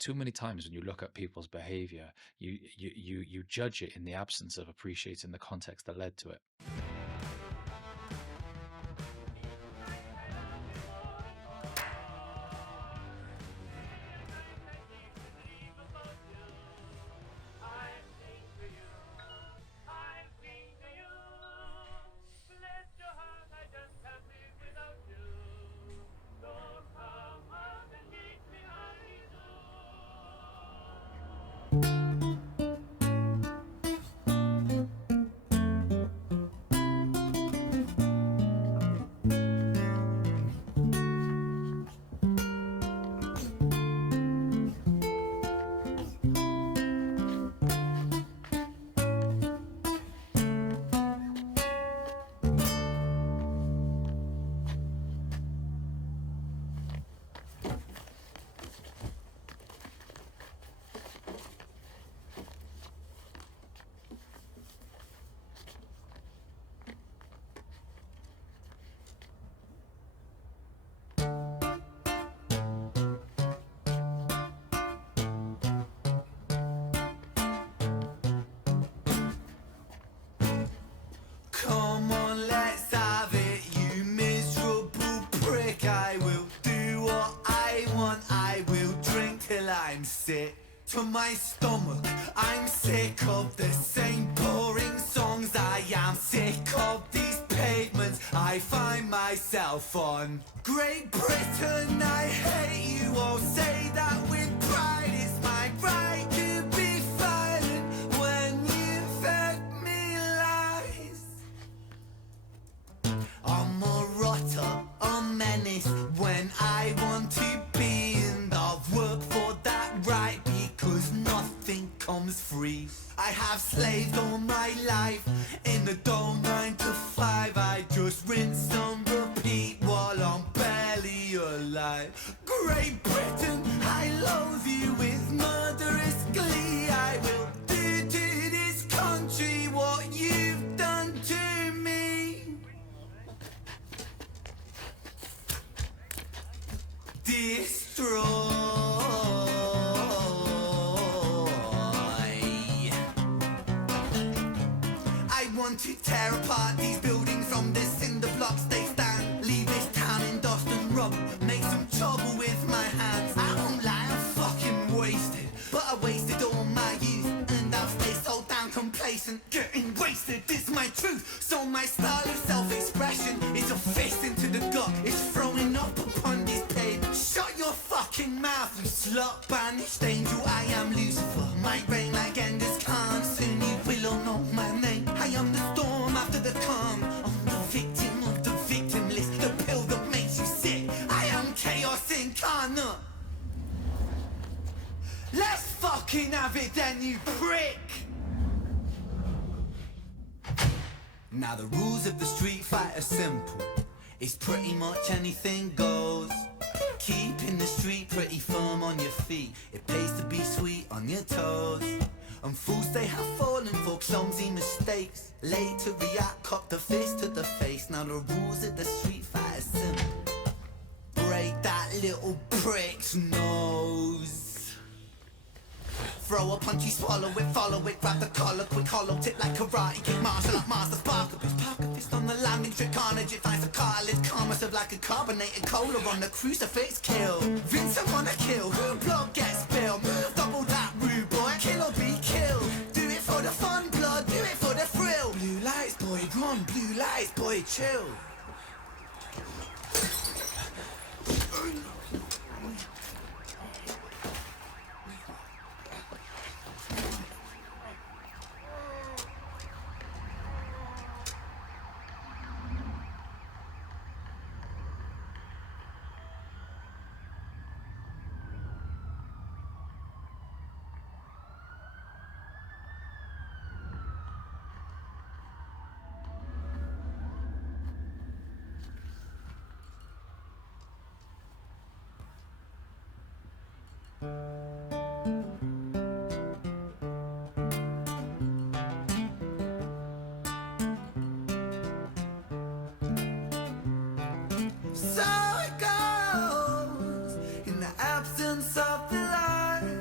too many times when you look at people's behavior, you judge it in the absence of appreciating the context that led to it. Come on, let's have it, you miserable prick. I will do what I want, I will drink till I'm sick to my stomach. I'm sick of the same boring songs. I am sick of these pavements I find myself on. Great Britain, I hate you all. Say that with pride, it's my right to be violent when you fed me lies. I'm a rotter, a menace when I want to be, and I've worked for that right because nothing comes free. I have slaved all my life in the dull 9 to 5. I just rinse and repeat while I'm barely alive. Great Britain, I loathe you with murderous glee. I will do to this country what you've done to me. Destroy. I want to tear apart these buildings from the cinder blocks they stand. Leave this town in dust and rubble, make some trouble with my hands. I won't lie, I'm fucking wasted, but I wasted all my youth, and I'll stay so damn complacent. Getting wasted is my truth, so my style of self-expression is a fist into the gut. It's throwing up upon this page. Shut your fucking mouth, you slut. Banished angel, I am Lucifer. My brain like Ender's Khan. Soon you will all know my name. I am the storm after the calm. I'm the victim of the victim list, the pill that makes you sick. I am chaos incarnate. Let's fucking have it then, you prick. Now the rules of the street fight are simple. It's pretty much anything goes. Keeping the street pretty firm on your feet. It pays to be sweet on your toes. And fools they have fallen for clumsy mistakes. Late to react, cop the fist to the face. Now the rules of the street fight are simple. Break that little prick's nose. Throw a punch, you swallow it, follow it, grab the collar, quick hollow tip like karate kick, martial art master, spark a fist on the landing strip, carnage, it finds the cartilage, karma serve like a carbonated cola on the crucifix, kill. Vincent wanna kill, who blood gets spilled, move double that rude boy, kill or be killed. Do it for the fun, blood, do it for the thrill. Blue lights, boy, run, blue lights, boy, chill. So it goes in the absence of the light.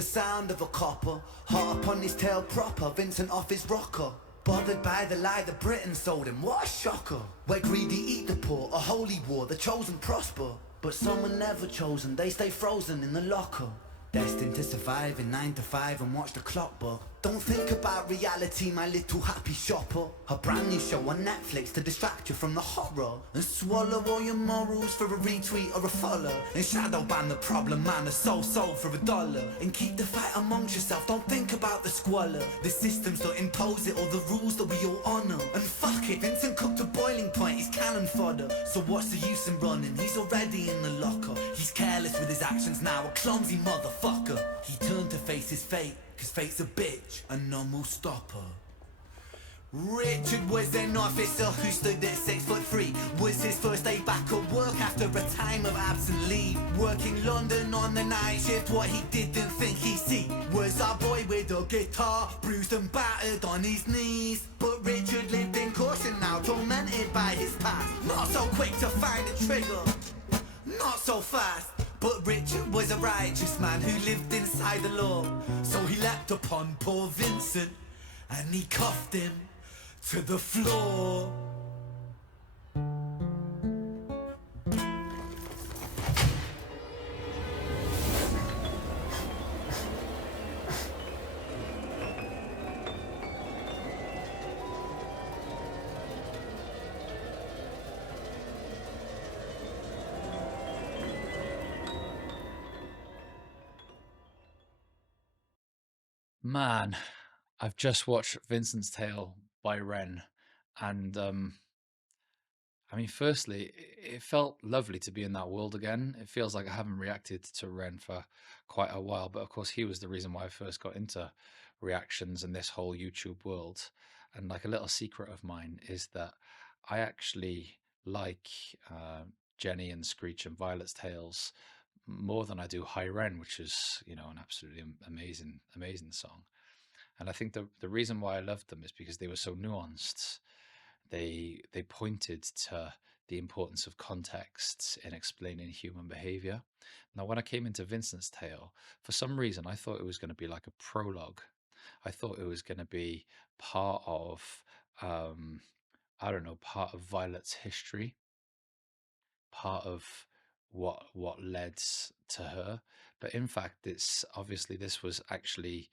the sound of a copper, hot up on his tail proper, Vincent off his rocker. Bothered by the lie that Britain sold him, what a shocker. Where greedy eat the poor, a holy war, the chosen prosper. But some are never chosen, they stay frozen in the locker. Destined to survive in 9 to 5 and watch the clock, but don't think about reality, my little happy shopper. A brand new show on Netflix to distract you from the horror. And swallow all your morals for a retweet or a follow. And shadow ban the problem man, a sold for $1. And keep the fight amongst yourself, don't think about the squalor. The systems don't impose it or the rules that we all honour. And fuck it, Vincent cooked to boiling point, he's cannon fodder. So what's the use in running, he's already in the locker. He's careless with his actions now, a clumsy motherfucker. He turned to face his fate, cause fate's a bitch and none will stop her. Richard was an officer who stood at 6'3". Was his first day back at work after a time of absent leave. Working London on the night shift, what he didn't think he'd see was our boy with a guitar, bruised and battered on his knees. But Richard lived in caution now, tormented by his past. Not so quick to find a trigger, not so fast. But Richard was a righteous man who lived inside the law. So he leapt upon poor Vincent and he cuffed him to the floor. Man, I've just watched Vincent's Tale by Ren, and I mean, firstly, it felt lovely to be in that world again. It feels like I haven't reacted to Ren for quite a while, but of course, he was the reason why I first got into reactions and this whole YouTube world. And like a little secret of mine is that I actually like uh, Jenny and Screech and Violet's Tales more than I do High Ren, which is, you know, an absolutely amazing, amazing song. And I think the reason why I loved them is because they were so nuanced. They pointed to the importance of context in explaining human behavior. Now, when I came into Vincent's Tale, for some reason I thought it was going to be like a prologue. I thought it was going to be part of um, I don't know, part of Violet's history, part of what led to her. But in fact, it's obviously this was actually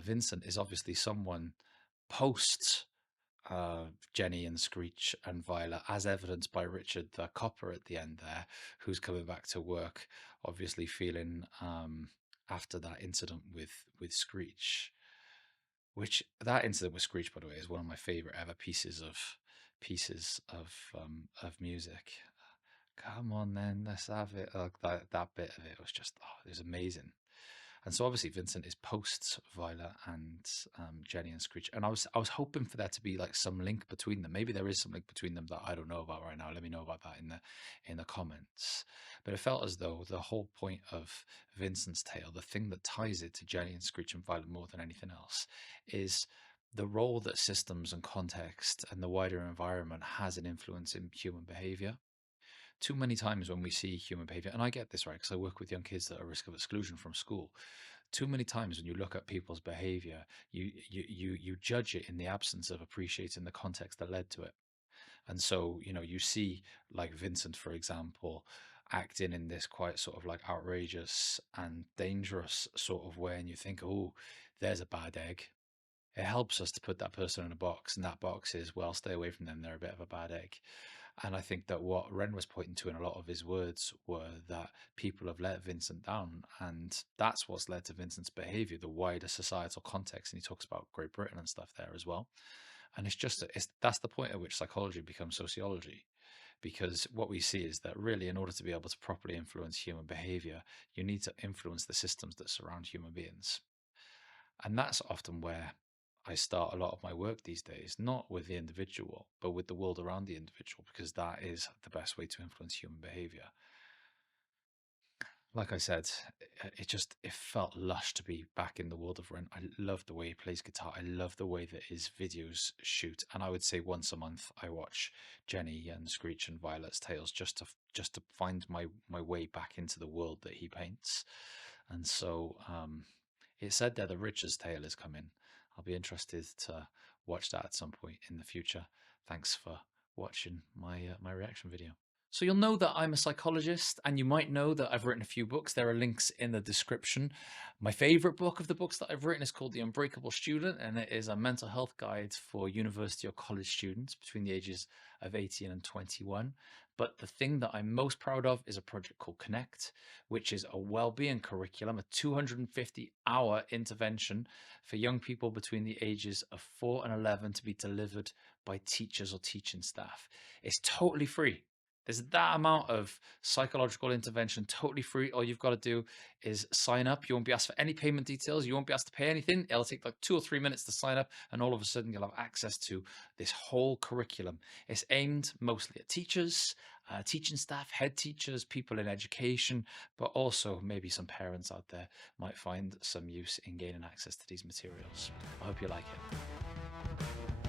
Vincent is obviously someone post Jenny and Screech and Violet, as evidenced by Richard the copper at the end there, who's coming back to work, obviously feeling after that incident with Screech. Which that incident with Screech, by the way, is one of my favorite ever pieces of music. Come on, then let's have it. That bit of it was just it was amazing. And so obviously Vincent is post Violet and Jenny and Screech, and I was hoping for there to be like some link between them. Maybe there is some link between them that I don't know about right now. Let me know about that in the comments. But it felt as though the whole point of Vincent's Tale, the thing that ties it to Jenny and Screech and Violet more than anything else, is the role that systems and context and the wider environment has an influence in human behavior. Too many times when we see human behavior, and I get this right because I work with young kids that are at risk of exclusion from school. Too many times when you look at people's behavior, you judge it in the absence of appreciating the context that led to it. And so, you know, you see like Vincent, for example, acting in this quite sort of like outrageous and dangerous sort of way, and you think, oh, there's a bad egg. It helps us to put that person in a box, and that box is, well, stay away from them, they're a bit of a bad egg. And I think that what Ren was pointing to in a lot of his words were that people have let Vincent down, and that's what's led to Vincent's behavior, the wider societal context. And he talks about Great Britain and stuff there as well. And it's just that's the point at which psychology becomes sociology, because what we see is that really, in order to be able to properly influence human behavior, you need to influence the systems that surround human beings. And that's often where I start a lot of my work these days, not with the individual, but with the world around the individual, because that is the best way to influence human behavior. Like I said, it felt lush to be back in the world of Ren. I love the way he plays guitar. I love the way that his videos shoot. And I would say once a month I watch Jenny and Screech and Violet's Tales just to find my way back into the world that he paints. And so it said there the Richard's Tale is coming. I'll be interested to watch that at some point in the future. Thanks for watching my reaction video. So you'll know that I'm a psychologist, and you might know that I've written a few books. There are links in the description. My favorite book of the books that I've written is called The Unbreakable Student, and it is a mental health guide for university or college students between the ages of 18 and 21. But the thing that I'm most proud of is a project called Connect, which is a well-being curriculum, a 250-hour intervention for young people between the ages of 4 and 11 to be delivered by teachers or teaching staff. It's totally free. There's that amount of psychological intervention, totally free. All you've got to do is sign up. You won't be asked for any payment details. You won't be asked to pay anything. It'll take like 2 or 3 minutes to sign up, and all of a sudden you'll have access to this whole curriculum. It's aimed mostly at teachers, teaching staff, head teachers, people in education, but also maybe some parents out there might find some use in gaining access to these materials. I hope you like it.